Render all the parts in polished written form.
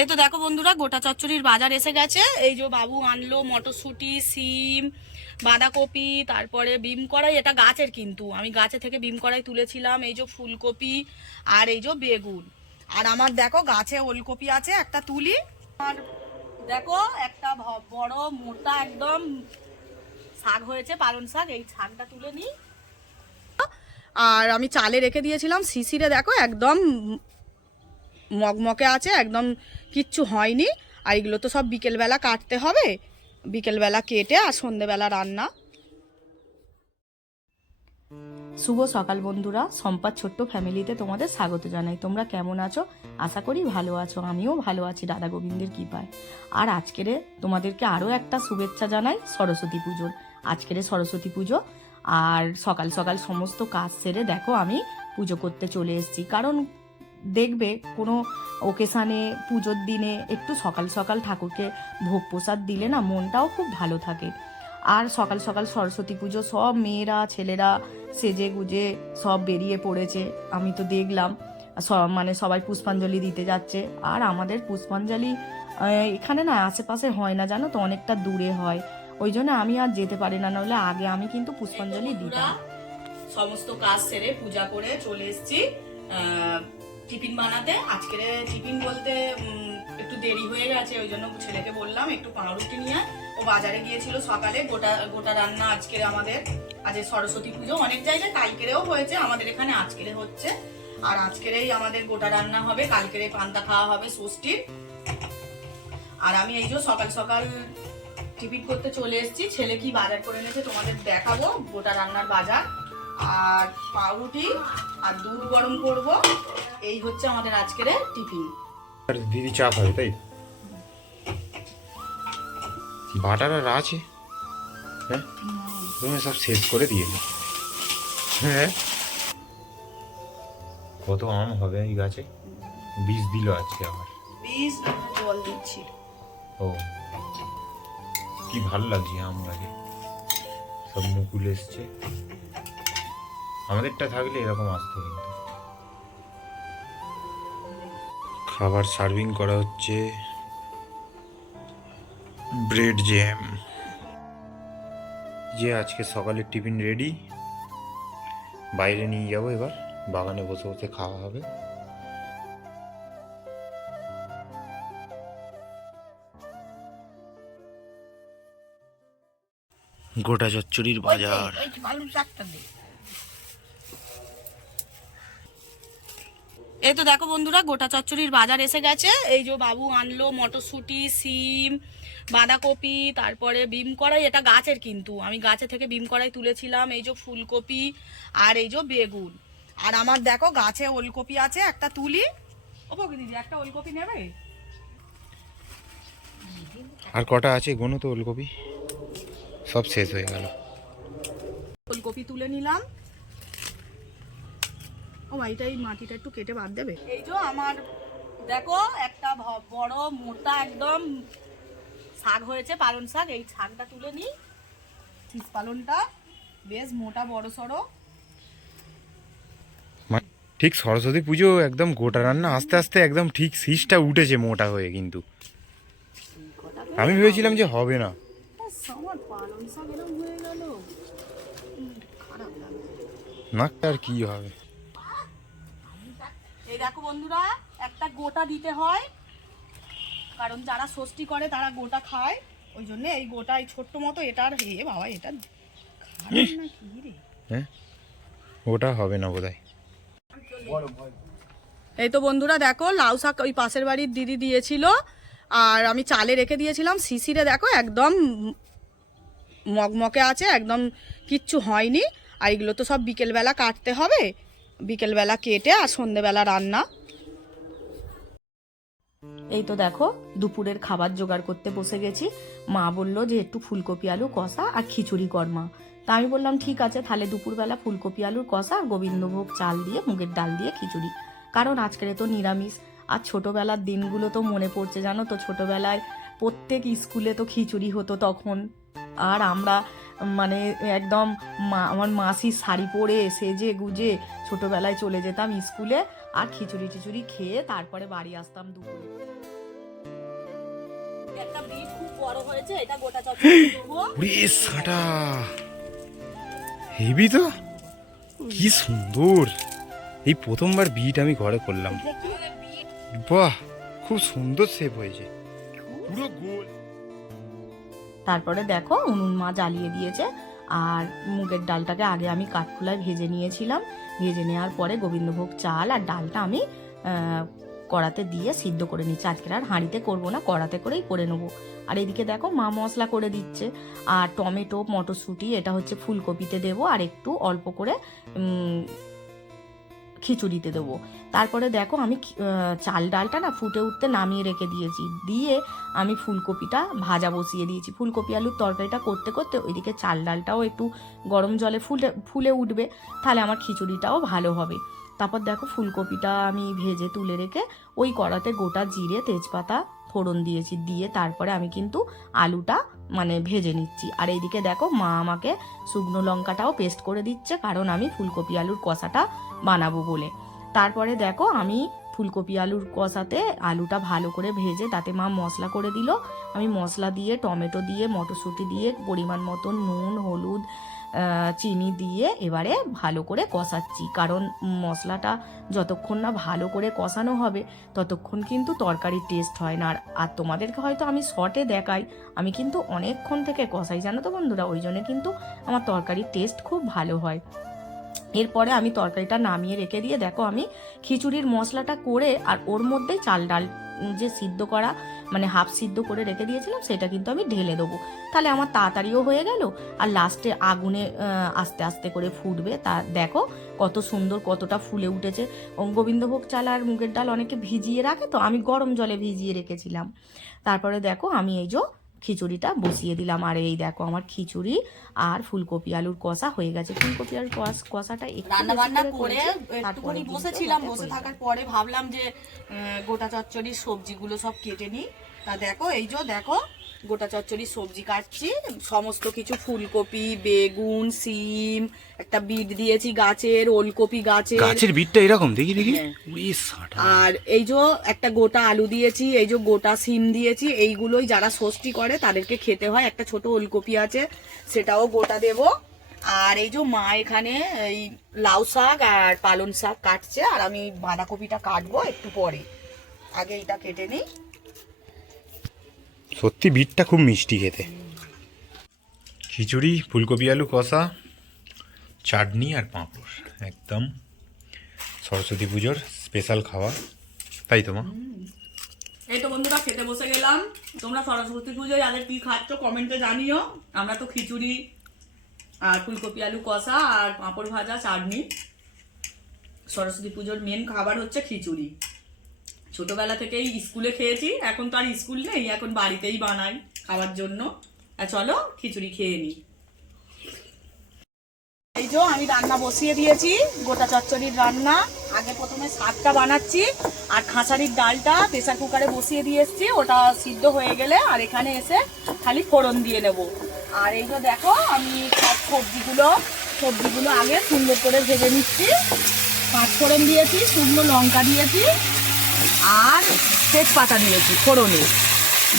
এই তো দেখো বন্ধুরা, গোটা চচ্চড়ির বাজার এসে গেছে। এই যে বাবু আনলো মটরশুঁটি, সিম, বাঁধাকপি, তারপরে বিম কড়াই। এটা গাছের, কিন্তু আমি গাছে থেকে বিম কড়াই তুলেছিলাম। এই যে ফুলকপি আর এই যে বেগুন। আর আমার দেখো গাছে ওলকপি আছে, একটা তুলি। আর দেখো একটা বড় মোটা একদম শাক হয়েছে, পালং শাক। এই শাকটা তুলে নিই। আর আমি চালে রেখে দিয়েছিলাম শিশিরে, দেখো একদম মগমগে আছে, একদম কিচ্ছু হয়নি। আর এগুলো তো সব বিকেলবেলা কাটতে হবে, বিকেলবেলা কেটে আর সন্ধেবেলা রান্না। শুভ সকাল বন্ধুরা, সম্পাদ ছোট্ট ফ্যামিলিতে তোমাদের স্বাগত জানাই। তোমরা কেমন আছো? আশা করি ভালো আছো। আমিও ভালো আছি রাধা গোবিন্দের কৃপায়। আর আজকেরে তোমাদেরকে আরও একটা শুভেচ্ছা জানাই সরস্বতী পুজোর। আজকেরে সরস্বতী পুজো, আর সকাল সকাল সমস্ত কাজ সেরে দেখো আমি পুজো করতে চলে এসেছি। কারণ দেখবে কোনো ওকেশানে, পুজোর দিনে একটু সকাল সকাল ঠাকুরকে ভোগ প্রসাদ দিলে না মনটাও খুব ভালো থাকে। আর সকাল সকাল সরস্বতী পুজো, সব মেয়েরা ছেলেরা সেজে গুজে সব বেরিয়ে পড়েছে। আমি তো দেখলাম মানে সবাই পুষ্পাঞ্জলি দিতে যাচ্ছে। আর আমাদের পুষ্পাঞ্জলি এখানে না আশেপাশে হয় না, জানো তো, অনেকটা দূরে হয়। ওই জন্য আমি আর যেতে পারি না, নাহলে আগে আমি কিন্তু পুষ্পাঞ্জলি দিতাম। সমস্ত কাজ সেরে পূজা করে চলে এসেছি টিফিন বানাতে। আজকের টিফিন বলতে একটু দেরি হয়ে গেছে, ওই জন্য ছেলেকে বললাম একটু পাউরুটি নিয়ে। ও বাজারে গিয়েছিল সকালে। গোটা গোটা রান্না আজকের আমাদের। আজ সরস্বতী পুজো, অনেক জায়গায় কালকেরেও হয়েছে, আমাদের এখানে আজকেরে হচ্ছে। আর আজকেরেই আমাদের গোটা রান্না হবে, কালকেরে পান্তা খাওয়া হবে ষষ্ঠীর। আর আমি এই যে সকাল সকাল টিফিন করতে চলে এসেছি। ছেলে কি বাজার করে এনেছে তোমাদের দেখাবো, গোটা রান্নার বাজার। আর পাউরুটি আর দুধ গরম করব। এই হচ্ছে আমাদের আজকের টিফিন। দিদি চা খাবে, তাই? বাটার আর আছে, হ্যাঁ তুমি সব শেষ করে দিয়েছো। হ্যাঁ, কত আম হবে এই গাছে? বীজ দিল আজকে আবার। বীজ জল দিচ্ছি। ও, কি ভালো লাগছে আম গাছে, সব মুকুল এসছে। আমাদেরটা থাকলে এরকম আসতো। কিন্তু খাবার সার্ভিং করা হচ্ছে, ব্রেড জ্যাম। যে আজকে সকালের টিফিন রেডি, বাইরে নিয়ে যাবো, এবার বাগানে বসে বসে খাওয়া হবে। গোটা চচ্চড়ির বাজার। এই তো দেখো বন্ধুরা, গোটা চচ্চড়ির বাজার এসে গেছে। এই যে বাবু আনলো মটরশুঁটি, সিম, বাঁধাকপি, তারপরে বিম কড়াই। এটা গাছের, কিন্তু আমি গাছে থেকে বিম কড়াই তুলেছিলাম। এই যে ফুলকপি আর এই যে বেগুন। আর আমার দেখো গাছে ওলকপি আছে, একটা তুলি। ও দিদি, একটা ওলকপি নেবে? আর কটা আছে গোনো তো ওলকপি, সব শেষ হয়ে গেল। ওলকপি তুলে নিলাম। ও এইটা, এই মাটিটা একটু কেটে বাদ দেবে। এই যে আমার দেখো একটা বড় মোটা একদম শাক হয়েছে, পালং শাক। এই শাকটা তুলে নিই। শীষ পালনটা বেশ মোটা বড় সড়ো। ঠিক সরস্বতী পুজো একদম গোটা রান্না আস্তে আস্তে একদম ঠিক শীষটা উঠেছে মোটা হয়ে। কিন্তু আমি ভেবেছিলাম যে হবে না। না, আর কি হবে। এই দেখো বন্ধুরা, একটা গোটা দিতে হয়, কারণ যারা ষষ্ঠী করে তারা গোটা খায়। ওই জন্য এই গোটা, এই ছোট্ট মতো এটার, হে বাবা, এটা হ্যাঁ, ওটা হবে না বোধহয়। এই তো বন্ধুরা দেখো, লাউ শাক ওই পাশের বাড়ির দিদি দিয়েছিল, আর আমি চালে রেখে দিয়েছিলাম শিশিরে। দেখো একদম মগমগে আছে, একদম কিচ্ছু হয়নি। আর এগুলো তো সব বিকেলবেলা কাটতে হবে, বিকেলবেলা কেটে আর সন্ধেবেলা রান্না। এই তো দেখো দুপুরের খাবার জোগাড় করতে বসে গেছি। মা বললো যে একটু ফুলকপি আলু কষা আর খিচুড়ি কর মা। তা আমি বললাম ঠিক আছে, তাহলে দুপুরবেলা ফুলকপি আলুর কষা আর গোবিন্দভোগ চাল দিয়ে মুগের ডাল দিয়ে খিচুড়ি। কারণ আজকের তো নিরামিষ। আর ছোটোবেলার দিনগুলো তো মনে পড়ছে, জানো তো, ছোটোবেলায় প্রত্যেক স্কুলে তো খিচুড়ি হতো তখন। আর আমরা মানে একদম আমার মাসির শাড়ি পরে সেজে গুজে ছোটোবেলায় চলে যেতাম স্কুলে। আর খিচুড়ি টিচুড়ি খেয়ে তারপরে বাড়ি আসতাম দুপুরে। একটা বিট খুব বড় হয়েছে, এটা গোটা চচ্চড়ি দেবো। ওরে সাটা হেভি তো, কি সুন্দর! এই প্রথমবার বিট আমি ঘরে করলাম। বাহ, খুব সুন্দর শেপ হয়েছে, পুরো গোল। তারপরে দেখো উনুন মা জ্বালিয়ে দিয়েছে, আর মুগের ডালটাকে আগে আমি কাঠখোলায় ভেজে নিয়েছিলাম। ভেজে নেওয়ার পরে গোবিন্দভোগ চাল আর ডালটা আমি কড়াতে দিয়ে সিদ্ধ করে নিচ্ছি। আজকের আর হাঁড়িতে করবো না, কড়াতে করেই করে নেবো। আর এদিকে দেখো মা মশলা করে দিচ্ছে, আর টমেটো, মটরশুঁটি, এটা হচ্ছে ফুলকপিতে দেবো, আর একটু অল্প করে খিচুড়িতে দেবো। তারপরে দেখো আমি চাল ডালটা না ফুটে উঠতে নামিয়ে রেখে দিয়েছি, দিয়ে আমি ফুলকপিটা ভাজা বসিয়ে দিয়েছি। ফুলকপি আলুর তরকারিটা করতে করতে ওইদিকে চাল ডালটাও একটু গরম জলে ফুলে উঠবে, তাহলে আমার খিচুড়িটাও ভালো হবে। তারপর দেখো ফুলকপিটা আমি ভেজে তুলে রেখে ওই কড়াতে গোটা জিরে, তেজপাতা ফোড়ন দিয়েছি, দিয়ে তারপরে আমি কিন্তু আলুটা মানে ভেজে নিচ্ছি। আর এইদিকে দেখো মা আমাকে শুকনো লঙ্কাটাও পেস্ট করে দিচ্ছে, কারণ আমি ফুলকপি আলুর কষাটা বানাবো বলে। তারপরে দেখো আমি ফুলকপি আলুর কষাতে আলুটা ভালো করে ভেজে তাতে মা মশলা করে দিল। আমি মশলা দিয়ে, টমেটো দিয়ে, মটরশুঁটি দিয়ে, পরিমাণ মতো নুন, হলুদ, চিনি দিয়ে এবারে ভালো করে কষাচ্ছি, কারণ মশলাটা যতক্ষণ না ভালো করে কষানো হবে ততক্ষণ কিন্তু তরকারির টেস্ট হয় না। আর তোমাদেরকে হয়তো আমি শর্টে দেখাই, আমি কিন্তু অনেকক্ষণ থেকে কষাই, জানো তো বন্ধুরা, ওই জন্য কিন্তু আমার তরকারির টেস্ট খুব ভালো হয়। এরপরে আমি তরকারিটা নামিয়ে রেখে দিয়ে দেখো আমি খিচুড়ির মশলাটা করে আর ওর মধ্যেই চাল ডাল যে সিদ্ধ করা মানে হাফ সিদ্ধ করে রেখে দিয়েছিলাম সেটা কিন্তু আমি ঢেলে দেবো, তাহলে আমার তাড়াতাড়িও হয়ে গেল। আর লাস্টে আগুনে আস্তে আস্তে করে ফুটবে। তা দেখো কত সুন্দর, কতটা ফুলে উঠেছে। গোবিন্দভোগ চাল আর মুগের ডাল অনেকে ভিজিয়ে রাখে, তো আমি গরম জলে ভিজিয়ে রেখেছিলাম। তারপরে দেখো আমি এই যে খিচুড়িটা বসিয়ে দিলাম, আর এই দেখো আমার খিচুড়ি আর ফুলকপি আলুর কষা হয়ে গেছে। ফুলকপি আলুর কষাটা একটু রান্না বান্না করে তারপরে একটুখানি বসেছিলাম, বসে থাকার পরে ভাবলাম যে গোটা চচ্চড়ির সবজিগুলো সব কেটে নিই। তা দেখো এই যে দেখো গোটা চচ্চড়ির সবজি কাটছি, সমস্ত কিছু ফুলকপি, বেগুন, সিম, একটা বিট দিয়েছি গাছের, ওলকপি গাছের বিটটা এরকম দেখি দেখি, হ্যাঁ। ওরে সাটা। আর এই যে একটা গোটা আলু দিয়েছি, এই যে গোটা সিম দিয়েছি। এইগুলোই যারা ষষ্ঠী করে তাদেরকে খেতে হয়। একটা ছোট ওলকপি আছে, সেটাও গোটা দেব। আর এই যে মা এখানে এই লাউ শাক আর পালং শাক কাটছে, আর আমি বাঁধাকপিটা কাটবো একটু পরে, আগে এটা কেটে নিই। সত্যি বিটটা খুব মিষ্টি খেতে। খিচুড়ি, ফুলকপি আলু কষা, চাটনি আর পাঁপড়, একদম সরস্বতী পুজোর স্পেশাল খাওয়া, তাই তো মা? এই তো বন্ধুরা খেতে বসে গেলাম। তোমরা সরস্বতী পুজোয় যাদের কি খাচ্ছ কমেন্টে জানিও। আমরা তো খিচুড়ি আর ফুলকপি আলু কষা আর পাঁপড় ভাজা, চাটনি। সরস্বতী পুজোর মেন খাবার হচ্ছে খিচুড়ি। ছোটবেলা থেকেই স্কুলে খেয়েছি, এখন তো আর স্কুল নেই, এখন বাড়িতেই বানাই খাওয়ার জন্য। আর চলো খিচুড়ি খেয়ে নিই। এই যে আমি রান্না বসিয়ে দিয়েছি, গোটা চচ্চড়ির রান্না। আগে প্রথমে শাকটা বানাচ্ছি, আর খাঁচারির ডালটা প্রেসার কুকারে বসিয়ে দিয়ে এসেছি, ওটা সিদ্ধ হয়ে গেলে আর এখানে এসে খালি ফোড়ন দিয়ে নেব। আর এই যে দেখো আমি সব সবজিগুলো আগে সুন্দর করে ভেজে নিচ্ছি। পাঁচ ফোড়ন দিয়েছি, শুকনো লঙ্কা দিয়েছি, আর তেজপাতা দিয়েছি ফোড়নে।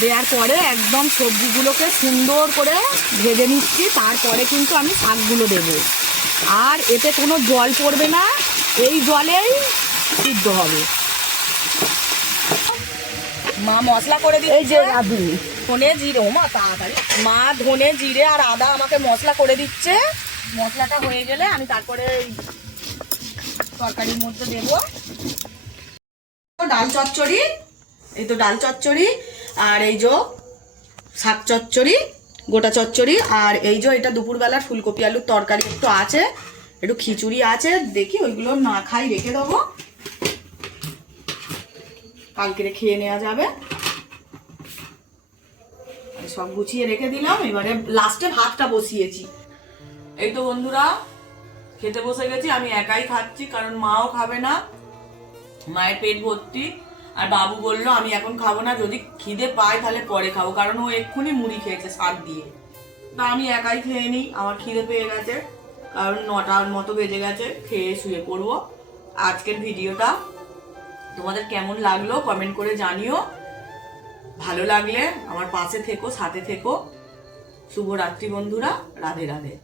দেওয়ার পরে একদম সবজিগুলোকে সুন্দর করে ভেজে নিচ্ছি। তারপরে কিন্তু আমি শাকগুলো দেব, আর এতে কোনো জল পড়বে না, এই জলেই সিদ্ধ হবে। মা মশলা করে দিচ্ছে, ধনে জিরে, মা তাড়াতাড়ি, মা ধনে জিরে আর আদা আমাকে মশলা করে দিচ্ছে। মশলাটা হয়ে গেলে আমি তারপরে তরকারির মধ্যে দেব। ডাল চচ্চড়ি, এই তো ডাল চচ্চড়ি, আর এই যে শাক চচ্চড়ি, গোটা চচ্চড়ি, আর এই যে এটা দুপুরবেলার ফুলকপি আলুর তরকারি একটু আছে, একটু খিচুড়ি আছে, দেখি ওইগুলো না খাই রেখে দেবো, কালকে খেয়ে নেওয়া যাবে। সব গুছিয়ে রেখে দিলাম, এবারে লাস্টে ভাতটা বসিয়েছি। এই তো বন্ধুরা খেতে বসে গেছি, আমি একাই খাচ্ছি কারণ মাও খাবে না, মায়ের পেট ভর্তি। আর বাবু বললো আমি এখন খাবো না, যদি খিদে পাই তাহলে পরে খাবো, কারণ ও এক্ষুনি মুড়ি খেয়েছে শাক দিয়ে। তা আমি একাই খেয়ে নিই, আমার খিদে পেয়ে গেছে, কারণ 9টার মতো বেজে গেছে, খেয়ে শুয়ে পড়বো। আজকের ভিডিওটা তোমাদের কেমন লাগলো কমেন্ট করে জানিও। ভালো লাগলে আমার পাশে থেকো, সাথে থেকো। শুভরাত্রি বন্ধুরা, রাধে রাধে।